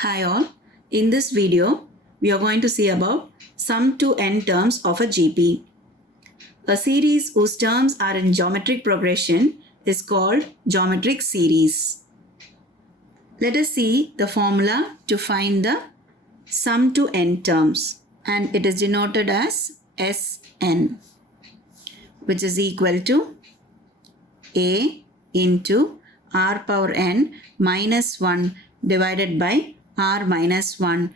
Hi all, in this video we are going to see about sum to n terms of a GP. A series whose terms are in geometric progression is called geometric series. Let us see the formula to find the sum to n terms, and it is denoted as Sn, which is equal to a into r power n minus 1 divided by r minus 1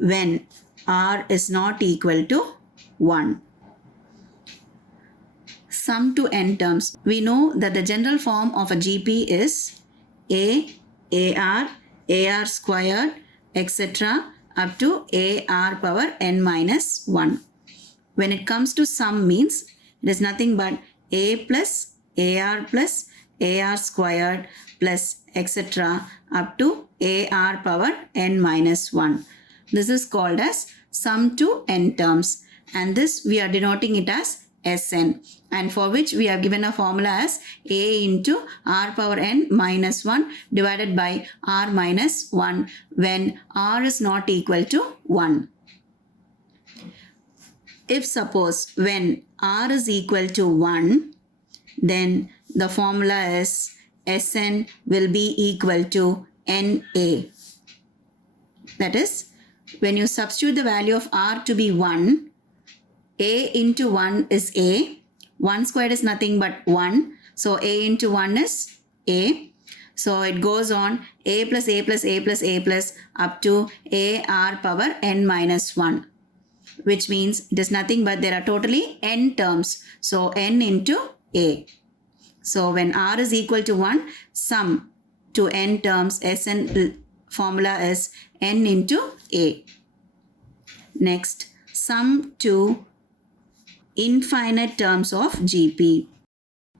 when r is not equal to 1. Sum to n terms. We know that the general form of a GP is a, ar squared, etc. up to ar power n minus 1. When it comes to sum means it is nothing but a plus ar squared plus etc. up to ar power n minus 1. This is called as sum to n terms, and this we are denoting it as Sn, and for which we have given a formula as a into r power n minus 1 divided by r minus 1 when r is not equal to 1. If suppose when r is equal to 1, then the formula is Sn will be equal to Na. That is, when you substitute the value of r to be 1, a into 1 is a. 1 squared is nothing but 1. So a into 1 is a. So it goes on a plus a plus a plus a plus up to ar power n minus 1. Which means it is nothing but there are totally n terms. So n into a. So when r is equal to 1, sum to n terms Sn formula is n into a. Next, sum to infinite terms of GP.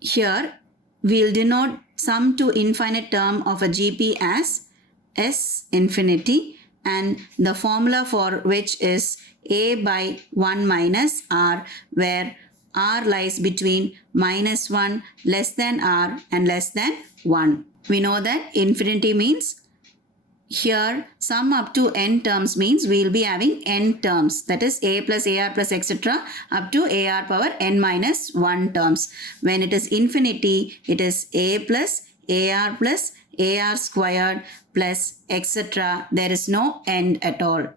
Here we'll denote sum to infinite term of a GP as S infinity, and the formula for which is a by 1 minus r, where r lies between minus 1 less than r and less than 1. We know that infinity means here sum up to n terms means we will be having n terms, that is a plus ar plus etc. up to ar power n minus 1 terms. When it is infinity, it is a plus ar squared plus etc. There is no end at all.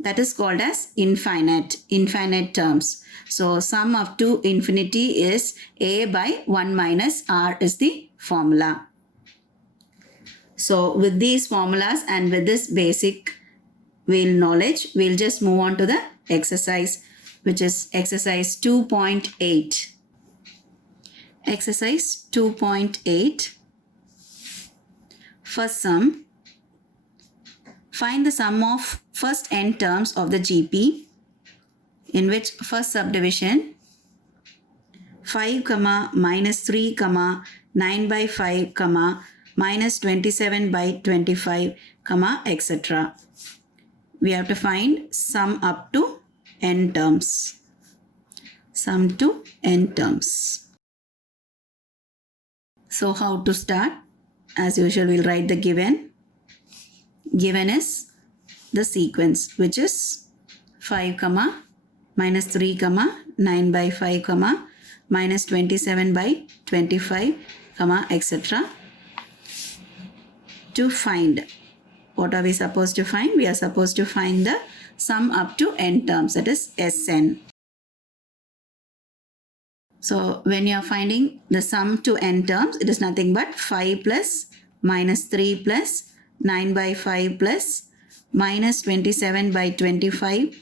That is called as infinite terms. So sum up to infinity is a by 1 minus r is the formula. So with these formulas and with this basic knowledge, we'll just move on to the exercise, which is exercise 2.8. Exercise 2.8. First sum. Find the sum of first n terms of the GP, in which first subdivision 5, minus 3, 9 by 5, minus 27 by 25, etc. We have to find sum up to n terms. Sum to n terms. So how to start? As usual, we'll write the given. Given is the sequence, which is 5, minus 3, 9 by 5, minus 27 by 25, etc. To find. What are we supposed to find? We are supposed to find the sum up to n terms, that is Sn. So when you are finding the sum to n terms, it is nothing but 5 plus minus 3 plus 9 by 5 plus minus 27 by 25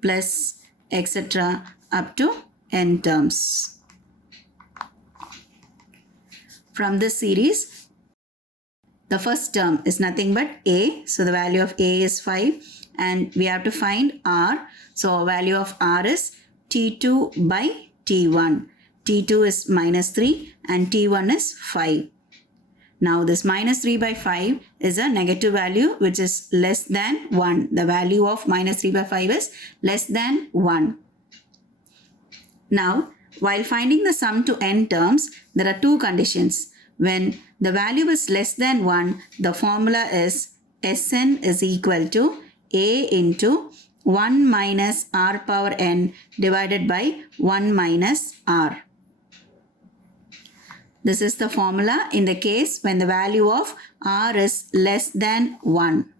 plus etc. up to n terms. From this series, the first term is nothing but a. So the value of a is 5, and we have to find r. So value of r is t2 by t1. t2 is minus 3 and t1 is 5. Now this minus 3 by 5 is a negative value which is less than 1. The value of minus 3 by 5 is less than 1. Now while finding the sum to n terms, there are two conditions. When the value is less than 1, the formula is Sn is equal to A into 1 minus r power n divided by 1 minus r. This is the formula in the case when the value of r is less than 1.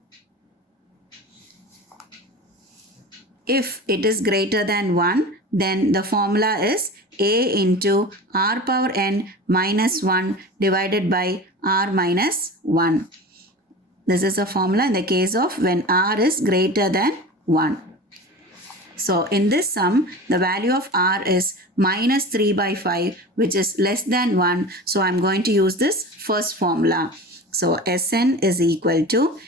If it is greater than 1, then the formula is A into r power n minus 1 divided by r minus 1. This is a formula in the case of when r is greater than 1. So in this sum, the value of r is minus 3 by 5, which is less than 1. So I'm going to use this first formula. So Sn is equal to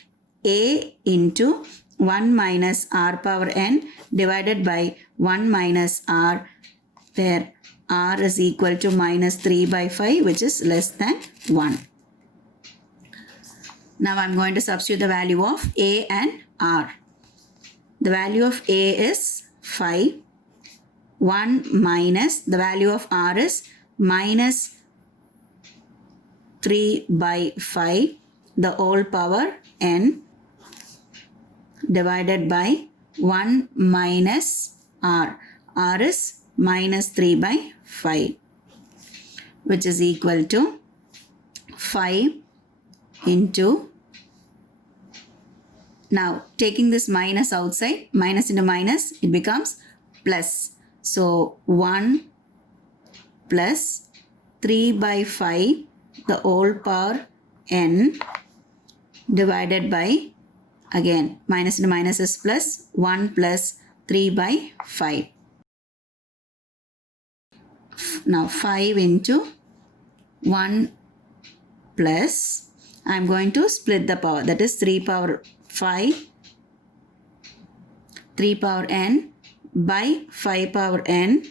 A into 1 minus r power n divided by 1 minus r, where r is equal to minus 3 by 5, which is less than 1. Now I'm going to substitute the value of a and r. The value of a is 5. 1 minus the value of r is minus 3 by 5, the whole power n, divided by 1 minus r. r is minus 3 by 5, which is equal to 5 into, now taking this minus outside, minus into minus, it becomes plus. So 1 plus 3 by 5, the whole power n, divided by, again minus into minus is plus, 1 plus 3 by 5. Now 5 into 1 plus, I am going to split the power, that is 3 power 5, 3 power n by 5 power n,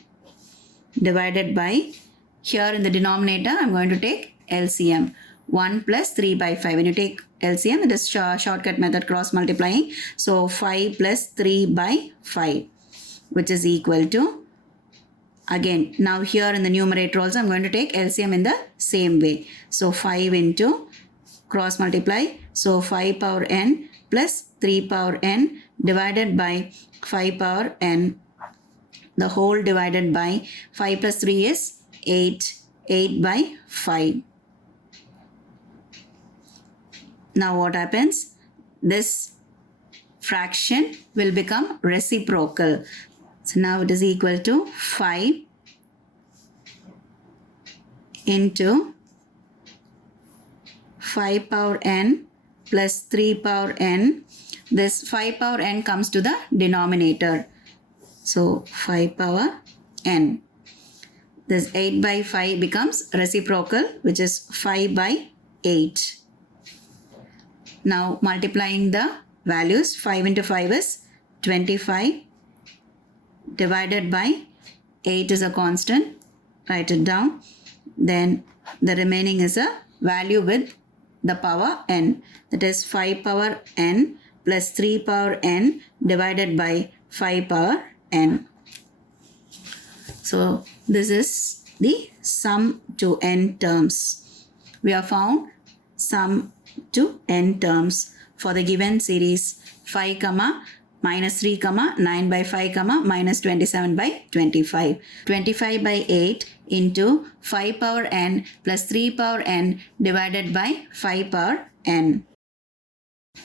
divided by, here in the denominator I am going to take LCM, 1 plus 3 by 5. When you take LCM, it is shortcut method, cross multiplying. So 5 plus 3 by 5, which is equal to, again now here in the numerator also I am going to take LCM in the same way. So 5 into, cross multiply, so 5 power n plus 3 power n divided by 5 power n, the whole divided by 5 plus 3 is 8, 8 by 5. Now what happens? This fraction will become reciprocal. So now it is equal to 5 into 5 power n plus 3 power n. This 5 power n comes to the denominator. So 5 power n. This 8 by 5 becomes reciprocal, which is 5 by 8. Now multiplying the values, 5 into 5 is 25, divided by 8 is a constant, write it down. Then the remaining is a value with the power n, that is 5 power n plus 3 power n divided by 5 power n. So this is the sum to n terms. We have found sum to n terms for the given series 5, minus 3, 9 by 5, minus 27 by 25. 25 by 8 into 5 power n plus 3 power n divided by 5 power n.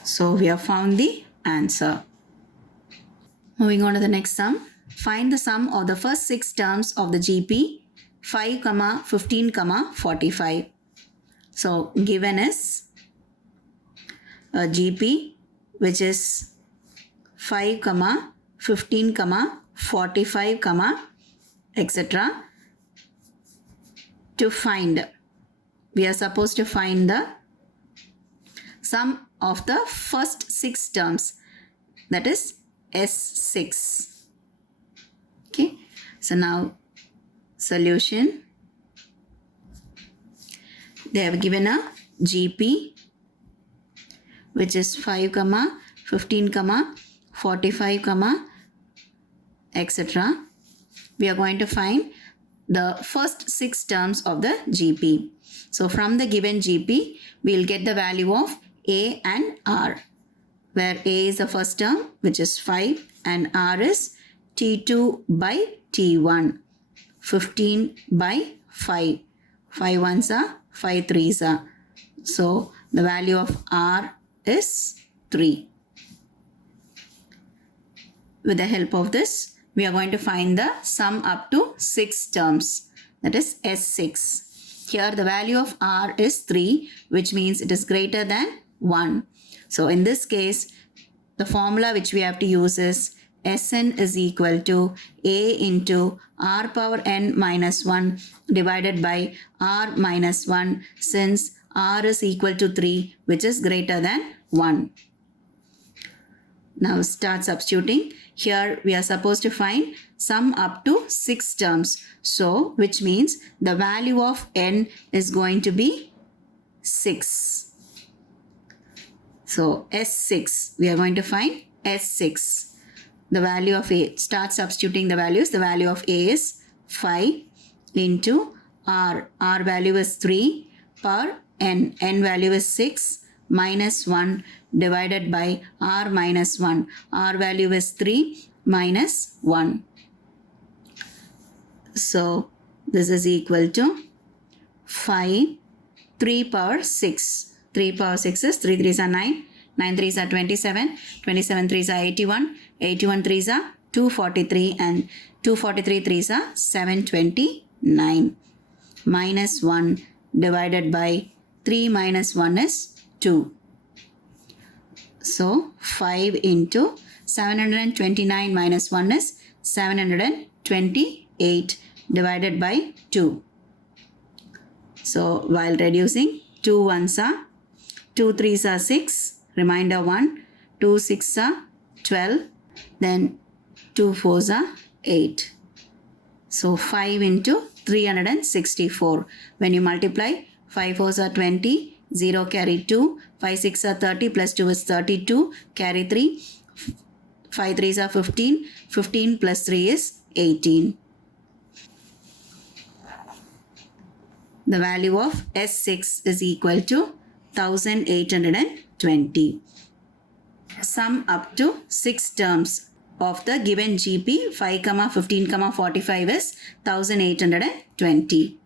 So we have found the answer. Moving on to the next sum. Find the sum of the first 6 terms of the GP 5, 15, 45. So given is a GP which is 5, 15, 45, etc. To find, we are supposed to find the sum of the first 6 terms, that is S6. Okay, so now solution. They have given a GP which is 5, 15, 45, etc. We are going to find the first 6 terms of the GP. So from the given GP, we will get the value of A and R, where A is the first term, which is 5, and R is T2 by T1, 15 by 5. 5 ones are, 5 threes are. So the value of R is 3. With the help of this, we are going to find the sum up to 6 terms, that is S6. Here the value of R is 3, which means it is greater than 1. So in this case, the formula which we have to use is Sn is equal to A into R power n minus 1 divided by R minus 1, since R is equal to 3, which is greater than 1. Now start substituting. Here we are supposed to find sum up to 6 terms. So which means the value of n is going to be 6. So S6, we are going to find S6. The value of A, start substituting the values. The value of A is 5 into R. R value is 3 per n. N value is 6 minus 1 divided by R minus 1. R value is 3 minus 1. So this is equal to 5, 3 power 6. 3 power 6 is 3 3s are 9. 9 3s are 27. 27 3s are 81. 81 3s are 243. And 243 3s are 729. Minus 1 divided by 3 minus 1 is 2. So 5 into 729 minus 1 is 728 divided by 2. So while reducing, 2 1s are, 2 3s are 6, remainder 1, 2 6s are 12, then 2 4s are 8. So 5 into 364. When you multiply, 5 4s are 20, 0 carry 2, 5 6 are 30, plus 2 is 32, carry 3, 5 3s are 15, 15 plus 3 is 18. The value of S6 is equal to 1820. Sum up to 6 terms of the given GP 5, 15, 45 is 1820.